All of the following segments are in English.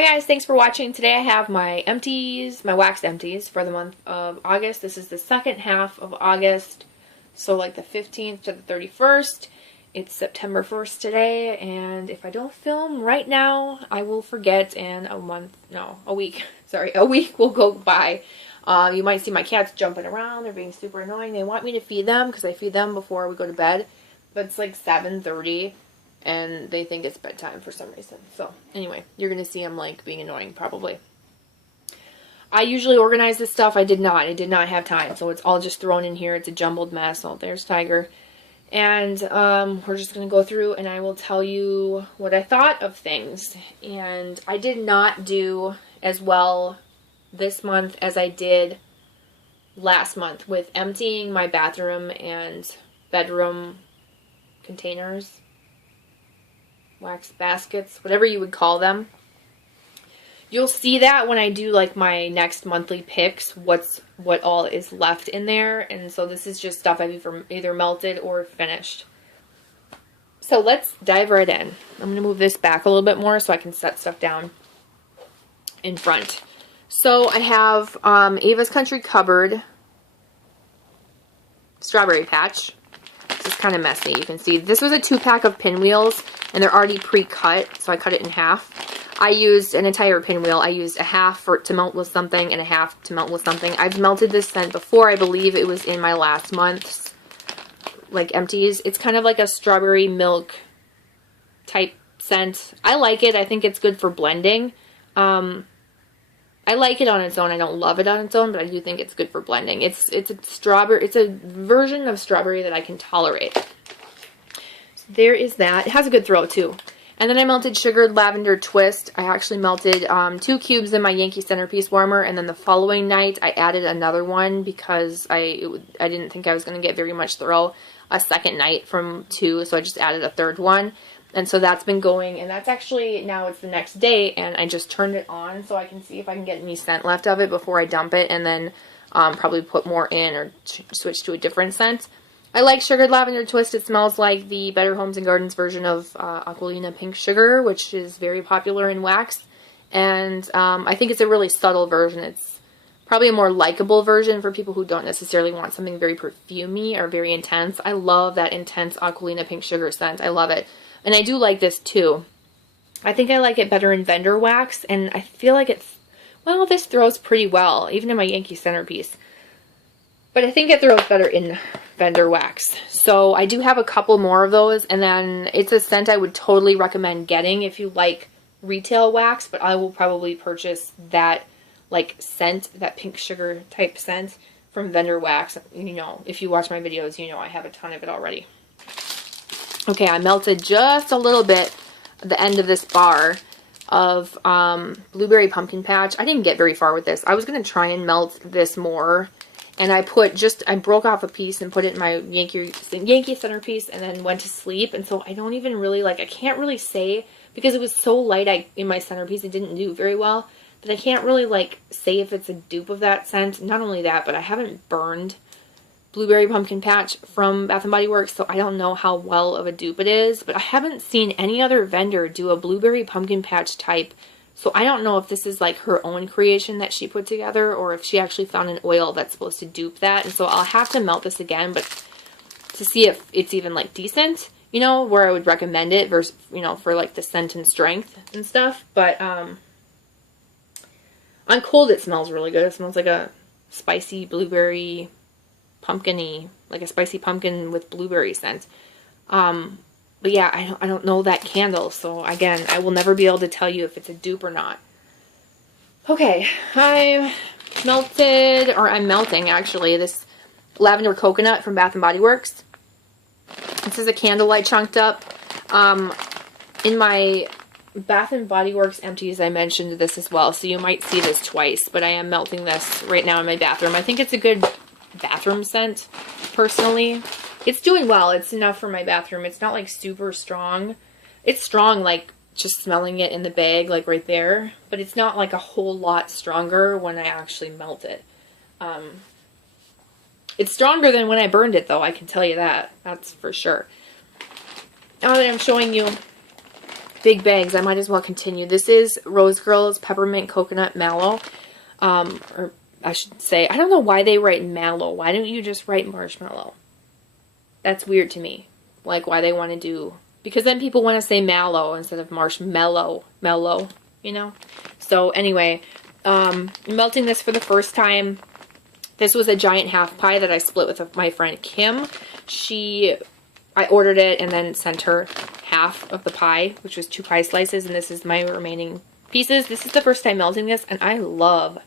Hi guys, thanks for watching. Today I have my empties, my wax empties for the month of August. This is the second half of August, so like the 15th to the 31st. It's September 1st today, and if I don't film right now, I will forget, and a week will go by. You might see my cats jumping around. They're being super annoying. They want me to feed them because I feed them before we go to bed, but it's like 7:30. And they think it's bedtime for some reason. So, anyway, you're going to see them, like, being annoying, probably. I usually organize this stuff. I did not. I did not have time. So, it's all just thrown in here. It's a jumbled mess. Oh, there's Tiger. And, we're just going to go through and I will tell you what I thought of things. And I did not do as well this month as I did last month with emptying my bathroom and bedroom containers. Wax baskets, whatever you would call them. You'll see that when I do like my next monthly picks, what all is left in there. And so this is just stuff I've either melted or finished. So let's dive right in. I'm going to move this back a little bit more so I can set stuff down in front. So I have Ava's Country Cupboard Strawberry Patch. This is kind of messy. You can see this was a 2-pack of pinwheels, and they're already pre-cut, so I cut it in half. I used an entire pinwheel. I used a half to melt with something and a half to melt with something. I've melted this scent before. I believe it was in my last month's, like, empties. It's kind of like a strawberry milk type scent. I like it. I think it's good for blending. I like it on its own. I don't love it on its own, but I do think it's good for blending. It's a strawberry. It's a version of strawberry that I can tolerate. So there is that. It has a good throw too. And then I melted Sugared Lavender Twist. I actually melted 2 cubes in my Yankee centerpiece warmer, and then the following night I added another one because I didn't think I was going to get very much throw a second night from 2, so I just added a third one. And so that's been going, and that's actually, now it's the next day, and I just turned it on so I can see if I can get any scent left of it before I dump it, and then probably put more in or switch to a different scent. I like Sugared Lavender Twist. It smells like the Better Homes and Gardens version of Aquilina Pink Sugar, which is very popular in wax. And I think it's a really subtle version. It's probably a more likable version for people who don't necessarily want something very perfumey or very intense. I love that intense Aquilina Pink Sugar scent. I love it. And I do like this too. I think I like it better in vendor wax, and I feel like it's, well, this throws pretty well, even in my Yankee centerpiece. But I think it throws better in vendor wax. So I do have a couple more of those, and then it's a scent I would totally recommend getting if you like retail wax, but I will probably purchase that like scent, that pink sugar type scent from vendor wax. You know, if you watch my videos, you know I have a ton of it already. Okay, I melted just a little bit at the end of this bar of Blueberry Pumpkin Patch. I didn't get very far with this. I was going to try and melt this more. And I broke off a piece and put it in my Yankee centerpiece and then went to sleep. And so I don't even really, I can't really say, because it was so light in my centerpiece, it didn't do very well, that I can't really, say if it's a dupe of that scent. Not only that, but I haven't burned Blueberry Pumpkin Patch from Bath & Body Works, so I don't know how well of a dupe it is. But I haven't seen any other vendor do a Blueberry Pumpkin Patch type. So I don't know if this is like her own creation that she put together, or if she actually found an oil that's supposed to dupe that. And so I'll have to melt this again, but to see if it's even decent, you know, where I would recommend it versus, you know, for the scent and strength and stuff. But on cold it smells really good. It smells like a spicy blueberry pumpkin-y, like a spicy pumpkin with blueberry scent. But yeah, I don't know that candle, so again, I will never be able to tell you if it's a dupe or not. Okay, I'm melting actually this Lavender Coconut from Bath & Body Works. This is a candle I chunked up. In my Bath & Body Works empties, I mentioned this as well, so you might see this twice, but I am melting this right now in my bathroom. I think it's a good bathroom scent, personally. It's doing well. It's enough for my bathroom. It's not super strong. It's strong just smelling it in the bag right there, but it's not a whole lot stronger when I actually melt it. It's stronger than when I burned it though, I can tell you that. That's for sure. Now that I'm showing you big bags. I might as well continue. This is Rose Girls Peppermint Coconut Mallow. Or I should say, I don't know why they write mallow. Why don't you just write marshmallow? That's weird to me. Like, why they want to do... Because then people want to say mallow instead of marshmallow. Mellow, you know? So, anyway, I'm melting this for the first time. This was a giant half pie that I split with my friend Kim. I ordered it and then sent her half of the pie, which was 2 pie slices, and this is my remaining pieces. This is the first time melting this, and I love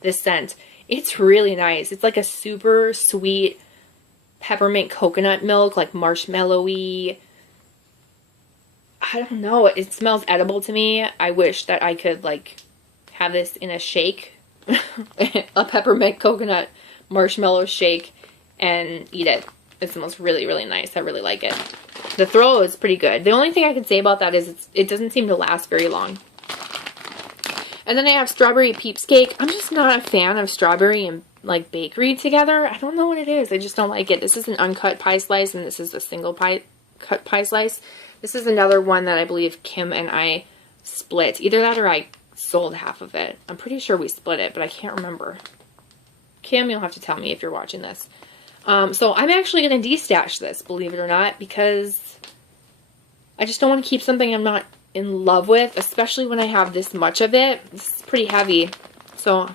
this scent. It's really nice. It's like a super sweet peppermint coconut milk, like marshmallowy. I don't know. It smells edible to me. I wish that I could, like, have this in a shake. A peppermint coconut marshmallow shake and eat it. It smells really, really nice. I really like it. The throw is pretty good. The only thing I can say about that is it doesn't seem to last very long. And then I have Strawberry Peeps Cake. I'm just not a fan of strawberry and, like, bakery together. I don't know what it is. I just don't like it. This is an uncut pie slice, and this is a single cut pie slice. This is another one that I believe Kim and I split. Either that or I sold half of it. I'm pretty sure we split it, but I can't remember. Kim, you'll have to tell me if you're watching this. So I'm actually going to destash this, believe it or not, because I just don't want to keep something I'm not in love with, especially when I have this much of it. This is pretty heavy. So,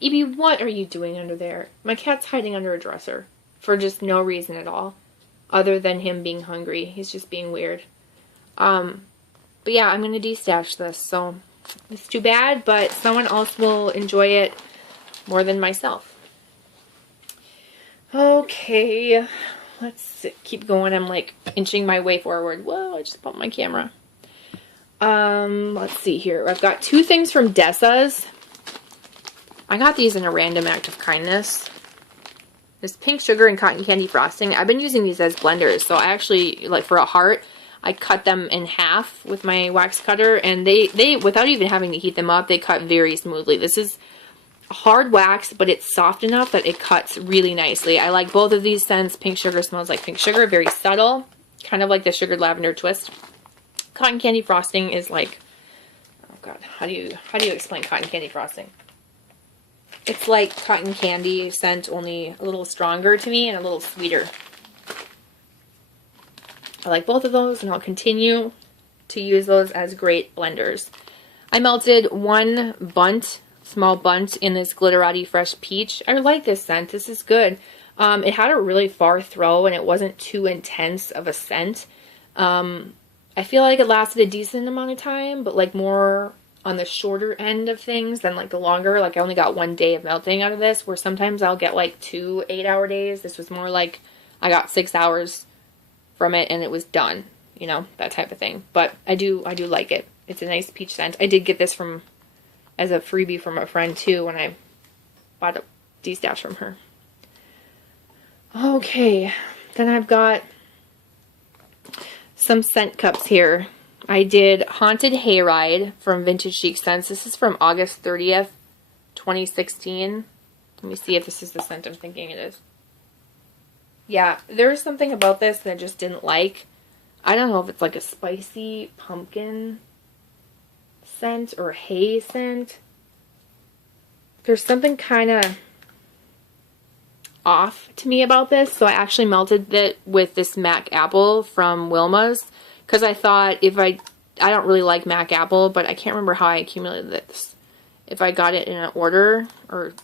Evie, what are you doing under there? My cat's hiding under a dresser for just no reason at all, other than him being hungry. He's just being weird. But yeah, I'm going to destash this, so it's too bad, but someone else will enjoy it more than myself. Okay, let's keep going. I'm like inching my way forward. Whoa, I just bumped my camera. Let's see here. I've got 2 things from DESTASH. I got these in a random act of kindness. This pink sugar and cotton candy frosting. I've been using these as blenders, so I actually, like for a heart, I cut them in half with my wax cutter, and they without even having to heat them up, they cut very smoothly. This is hard wax, but it's soft enough that it cuts really nicely. I like both of these scents. Pink sugar smells like pink sugar, very subtle, kind of like the sugared lavender twist. Cotton candy frosting is like, oh god, how do you explain cotton candy frosting? It's like cotton candy scent, only a little stronger to me and a little sweeter. I like both of those, and I'll continue to use those as great blenders. I melted 1 bunt, small bunt, in this Glitterati Fresh Peach. I like this scent. This is good. It had a really far throw, and it wasn't too intense of a scent. I feel like it lasted a decent amount of time, but like more on the shorter end of things than like the longer. Like I only got 1 day of melting out of this, where sometimes I'll get like 2 8-hour days. This was more like I got 6 hours from it and it was done, you know, that type of thing. But I do like it. It's a nice peach scent. I did get this as a freebie from a friend too when I bought a DESTASH from her. Okay, then I've got some scent cups here. I did Haunted Hayride from Vintage Chic Scents. This is from August 30th, 2016. Let me see if this is the scent I'm thinking it is. Yeah, there's something about this that I just didn't like. I don't know if it's like a spicy pumpkin scent or hay scent. There's something kind of off to me about this, so I actually melted it with this Mac Apple from Wilma's, because I thought I don't really like Mac Apple, but I can't remember how I accumulated this. If I got it in an order or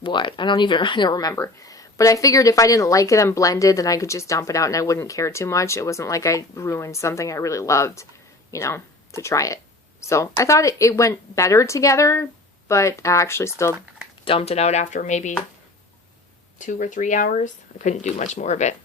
what, I don't remember. But I figured if I didn't like them blended, then I could just dump it out and I wouldn't care too much. It wasn't like I ruined something I really loved, you know, to try it. So I thought it went better together, but I actually still dumped it out after maybe 2 or 3 hours. I couldn't do much more of it.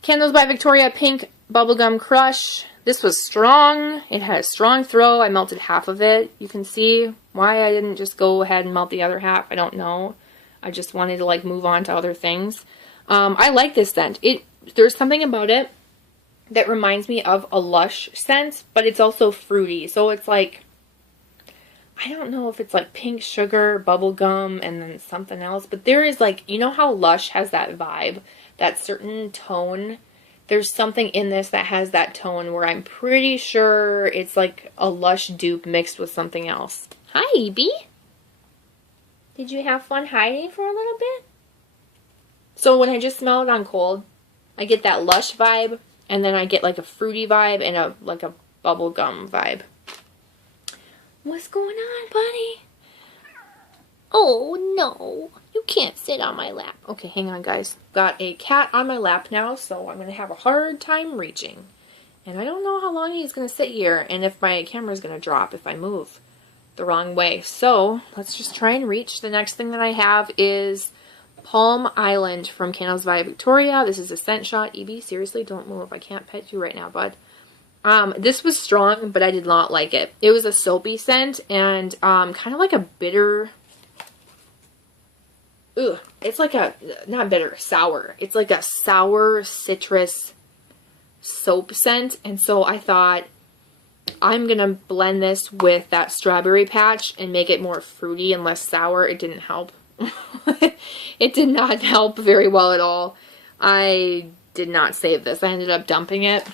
Candles by Victoria Pink Bubblegum Crush. This was strong. It had a strong throw. I melted half of it. You can see why I didn't just go ahead and melt the other half. I don't know. I just wanted to like move on to other things. I like this scent. There's something about it that reminds me of a Lush scent, but it's also fruity. So it's like, I don't know if it's like pink sugar, bubblegum, and then something else. But there is like, you know how Lush has that vibe, that certain tone there's something in this that has that tone where I'm pretty sure it's like a Lush dupe mixed with something else. Hi, Evie. Did you have fun hiding for a little bit? So when I just smell it on cold, I get that Lush vibe, and then I get like a fruity vibe and a like a bubble gum vibe. What's going on, buddy? Oh no, you can't sit on my lap. Okay, hang on guys. Got a cat on my lap now, so I'm gonna have a hard time reaching. And I don't know how long he's gonna sit here and if my camera's gonna drop if I move the wrong way. So let's just try and reach. The next thing that I have is Palm Island from Candles by Victoria. This is a scent shot. EB, seriously, don't move. I can't pet you right now, bud. This was strong, but I did not like it. It was a soapy scent and kind of like a bitter... Ugh, it's like a, not bitter, sour. It's like a sour citrus soap scent. And so I thought, I'm going to blend this with that strawberry patch and make it more fruity and less sour. It didn't help. It did not help very well at all. I did not save this. I ended up dumping it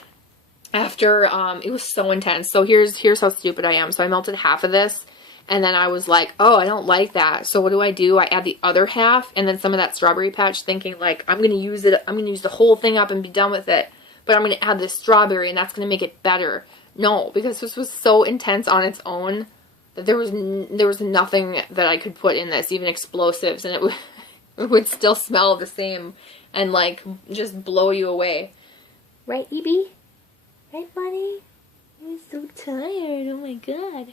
after, it was so intense. So here's how stupid I am. So I melted half of this. And then I was like, oh, I don't like that. So what do? I add the other half and then some of that strawberry patch thinking like, I'm going to use it. I'm going to use the whole thing up and be done with it. But I'm going to add this strawberry and that's going to make it better. No, because this was so intense on its own that there was nothing that I could put in this, even explosives. And it would still smell the same and like just blow you away. Right, EB? Right, buddy? I'm so tired. Oh my God.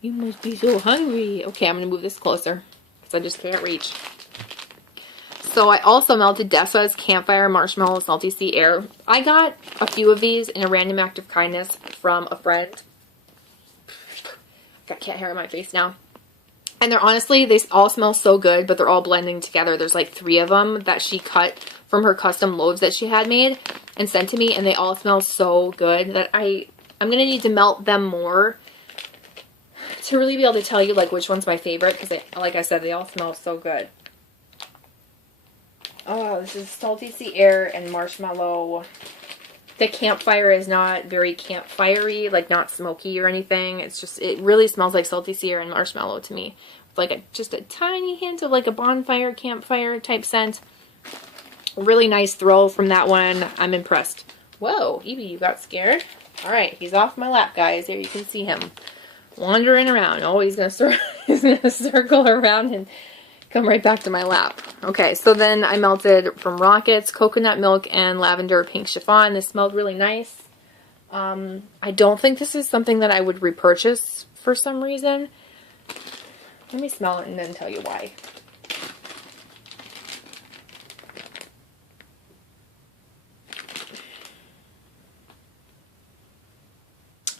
You must be so hungry. Okay, I'm going to move this closer because I just can't reach. So I also melted DESTASH Campfire Marshmallow Salty Sea Air. I got a few of these in a random act of kindness from a friend. Got cat hair on my face now. And they're honestly, they all smell so good, but they're all blending together. There's like 3 of them that she cut from her custom loaves that she had made and sent to me. And they all smell so good that I'm going to need to melt them more to really be able to tell you like which one's my favorite, because like I said, they all smell so good. Oh, this is Salty Sea Air and Marshmallow. The campfire is not very campfire-y, like not smoky or anything. It's just, it really smells like Salty Sea Air and Marshmallow to me. With like just a tiny hint of like a bonfire, campfire type scent. Really nice throw from that one. I'm impressed. Whoa, Evie, you got scared? Alright, he's off my lap, guys. There you can see him. Wandering around. Oh, he's gonna circle around and come right back to my lap. Okay, so then I melted from Rockets, coconut milk, and lavender pink chiffon. This smelled really nice. I don't think this is something that I would repurchase for some reason. Let me smell it and then tell you why.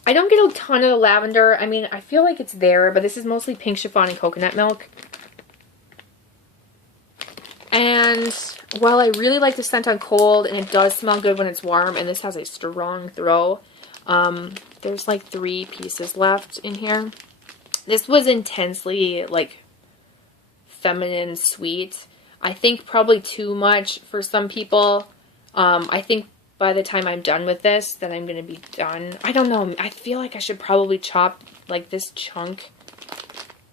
I don't get a ton of the lavender. I mean, I feel like it's there, but this is mostly pink chiffon and coconut milk. And while I really like the scent on cold, and it does smell good when it's warm, and this has a strong throw, there's like 3 pieces left in here. This was intensely, like, feminine sweet. I think probably too much for some people. I think by the time I'm done with this, then I'm going to be done. I don't know. I feel like I should probably chop, like, this chunk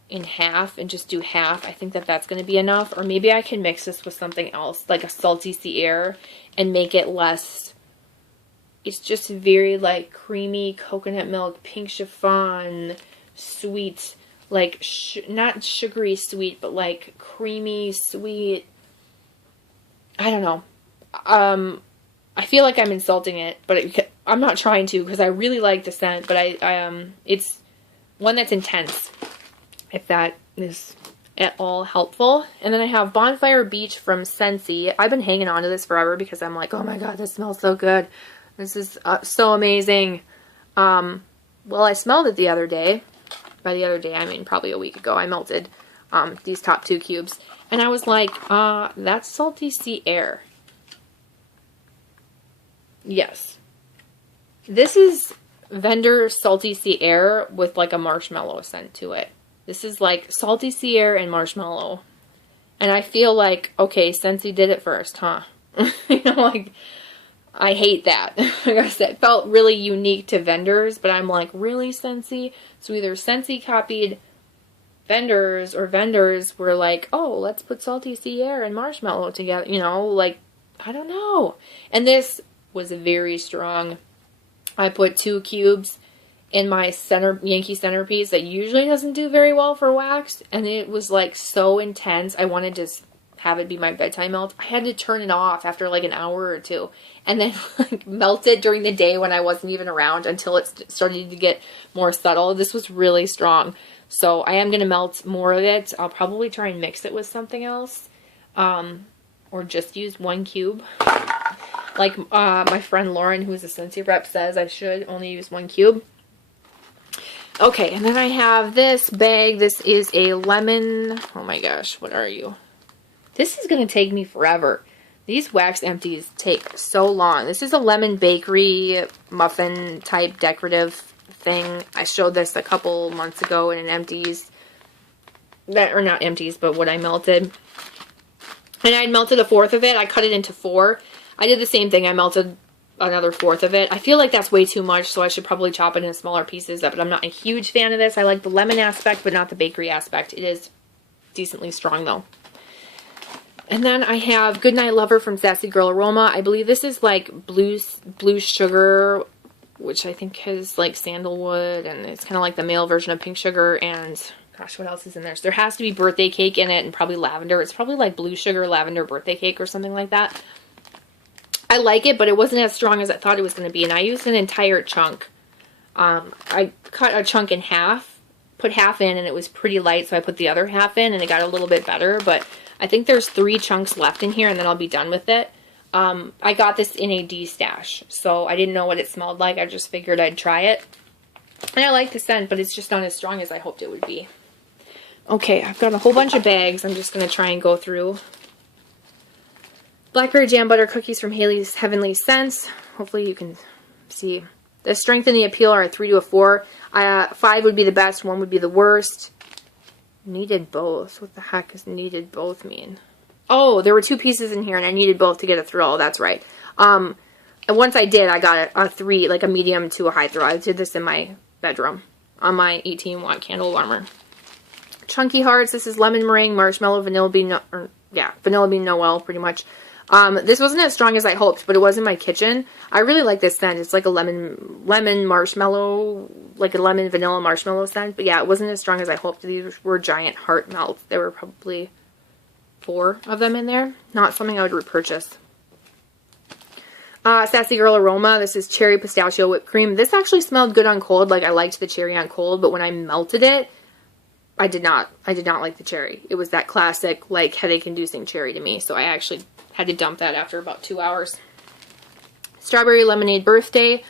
in half and just do half. I think that that's going to be enough. Or maybe I can mix this with something else, like a Salty Sea Air, and make it less... It's just very, like, creamy coconut milk, pink chiffon, sweet, like, not sugary sweet, but, like, creamy, sweet. I don't know. I feel like I'm insulting it, but I'm not trying to, because I really like the scent, but it's one that's intense, if that is at all helpful. And then I have Bonfire Beach from Scentsy. I've been hanging on to this forever because I'm like, oh my god, this smells so good. This is so amazing. Well, I smelled it the other day. By the other day, I mean probably a week ago. I melted these top 2 cubes. And I was like, that's Salty Sea Air. Yes. This is vendor Salty Sea Air with like a marshmallow scent to it. This is like Salty Sea Air and marshmallow. And I feel like, okay, Scentsy did it first, huh? You know, like, I hate that. Like I said, it felt really unique to vendors, but I'm like, really, Scentsy? So either Scentsy copied vendors, or vendors were like, oh, let's put Salty Sea Air and Marshmallow together, you know, like, I don't know. And this was very strong. I put 2 cubes in my Yankee centerpiece that usually doesn't do very well for wax, and it was like so intense. I wanted to have it be my bedtime melt. I had to turn it off after like an hour or 2, and then like melt it during the day when I wasn't even around until it started to get more subtle. This was really strong. So I am going to melt more of it. I'll probably try and mix it with something else. Or just use 1 cube. Like my friend Lauren, who's a Scentsy rep, says I should only use 1 cube. Okay, and then I have this bag. This is a lemon. Oh my gosh, what are you? This is going to take me forever. These wax empties take so long. This is a lemon bakery muffin type decorative thing. I showed this a couple months ago in an empties. Or not empties, but what I melted. And I melted 1/4 of it. I cut it into 4. I did the same thing. I melted another 1/4 of it. I feel like that's way too much, so I should probably chop it into smaller pieces. But I'm not a huge fan of this. I like the lemon aspect, but not the bakery aspect. It is decently strong, though. And then I have Goodnight Lover from Sassy Girl Aroma. I believe this is like blue sugar, which I think has like sandalwood, and it's kind of like the male version of pink sugar, and gosh, what else is in there? So there has to be birthday cake in it, and probably lavender. It's probably like blue sugar lavender birthday cake or something like that. I like it, but it wasn't as strong as I thought it was going to be, and I used an entire chunk. I cut a chunk in half, put half in, and it was pretty light, so I put the other half in, and it got a little bit better, but I think there's 3 chunks left in here, and then I'll be done with it. I got this in a DESTASH, so I didn't know what it smelled like. I just figured I'd try it. And I like the scent, but it's just not as strong as I hoped it would be. Okay, I've got a whole bunch of bags. I'm just going to try and go through. Blackberry Jam Butter Cookies from Haley's Heavenly Scents. Hopefully you can see. The strength and the appeal are a 3 to a 4. 5 would be the best, 1 would be the worst. Needed both. What the heck does needed both mean? Oh, there were 2 pieces in here, and I needed both to get a thrill. That's right. And once I did, I got a 3, like a medium to a high thrill. I did this in my bedroom on my 18-watt candle warmer. Chunky Hearts. This is lemon meringue, marshmallow, vanilla bean, vanilla bean Noel, pretty much. This wasn't as strong as I hoped, but it was in my kitchen. I really like this scent. It's like a lemon marshmallow, like a lemon vanilla marshmallow scent. But yeah, it wasn't as strong as I hoped. These were giant heart melts. There were probably 4 of them in there. Not something I would repurchase. Sassy Girl Aroma. This is cherry pistachio whipped cream. This actually smelled good on cold. Like, I liked the cherry on cold, but when I melted it, I did not like the cherry. It was that classic, like, headache-inducing cherry to me. So I actually had to dump that after about 2 hours. Strawberry Lemonade Birthday.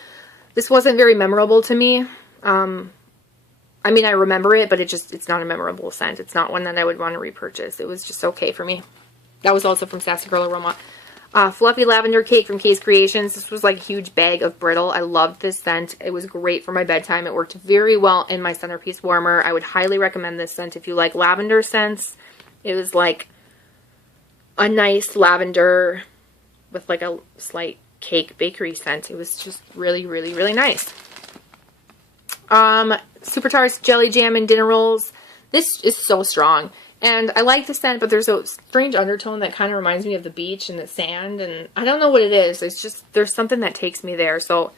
This wasn't very memorable to me. I mean, I remember it, but it's not a memorable scent. It's not one that I would want to repurchase. It was just okay for me. That was also from Sassy Girl Aroma. Fluffy Lavender Cake from Case Creations. This was like a huge bag of brittle. I loved this scent. It was great for my bedtime. It worked very well in my centerpiece warmer. I would highly recommend this scent if you like lavender scents. It was like a nice lavender with like a slight cake bakery scent. It was just really, really, really nice. Super Tarts Jelly Jam and Dinner Rolls. This is so strong. And I like the scent, but there's a strange undertone that kind of reminds me of the beach and the sand. And I don't know what it is. It's just, there's something that takes me there. So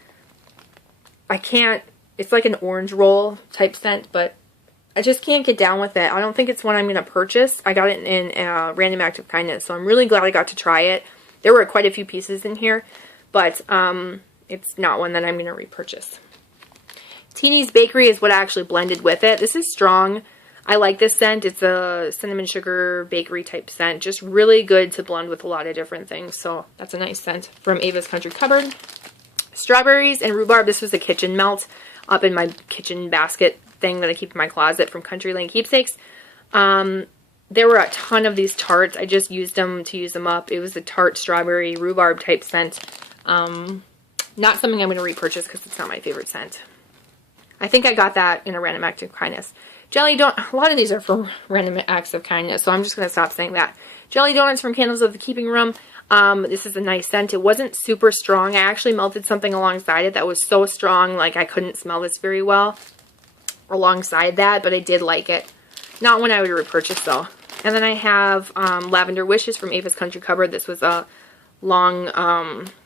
I can't, it's like an orange roll type scent, but I just can't get down with it. I don't think it's one I'm going to purchase. I got it in Random Act of Kindness, so I'm really glad I got to try it. There were quite a few pieces in here, but it's not one that I'm going to repurchase. Teeny's Bakery is what I actually blended with it. This is strong. I like this scent. It's a cinnamon sugar bakery type scent. Just really good to blend with a lot of different things. So that's a nice scent from Ava's Country Cupboard. Strawberries and rhubarb. This was a kitchen melt up in my kitchen basket thing that I keep in my closet from Country Lane Keepsakes. There were a ton of these tarts. I just used them to use them up. It was a tart strawberry rhubarb type scent. Not something I'm going to repurchase because it's not my favorite scent. I think I got that in a Random Act of Kindness. Jelly Donuts, a lot of these are from Random Acts of Kindness, so I'm just going to stop saying that. Jelly Donuts from Candles of the Keeping Room. This is a nice scent. It wasn't super strong. I actually melted something alongside it that was so strong, like I couldn't smell this very well alongside that, but I did like it. Not when I would repurchase though. And then I have Lavender Wishes from Ava's Country Cupboard. This was a long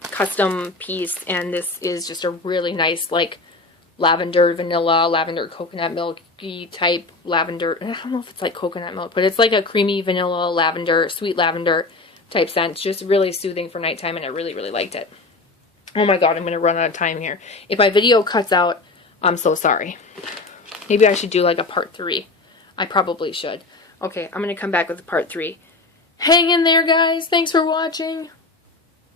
custom piece, and this is just a really nice, like, lavender vanilla, lavender coconut milky type lavender. I don't know if it's like coconut milk, but it's like a creamy vanilla lavender, sweet lavender type scent. It's just really soothing for nighttime, and I really, really liked it. Oh my god, I'm going to run out of time here. If my video cuts out, I'm so sorry. Maybe I should do like a part 3. I probably should. Okay, I'm going to come back with a part 3. Hang in there, guys. Thanks for watching.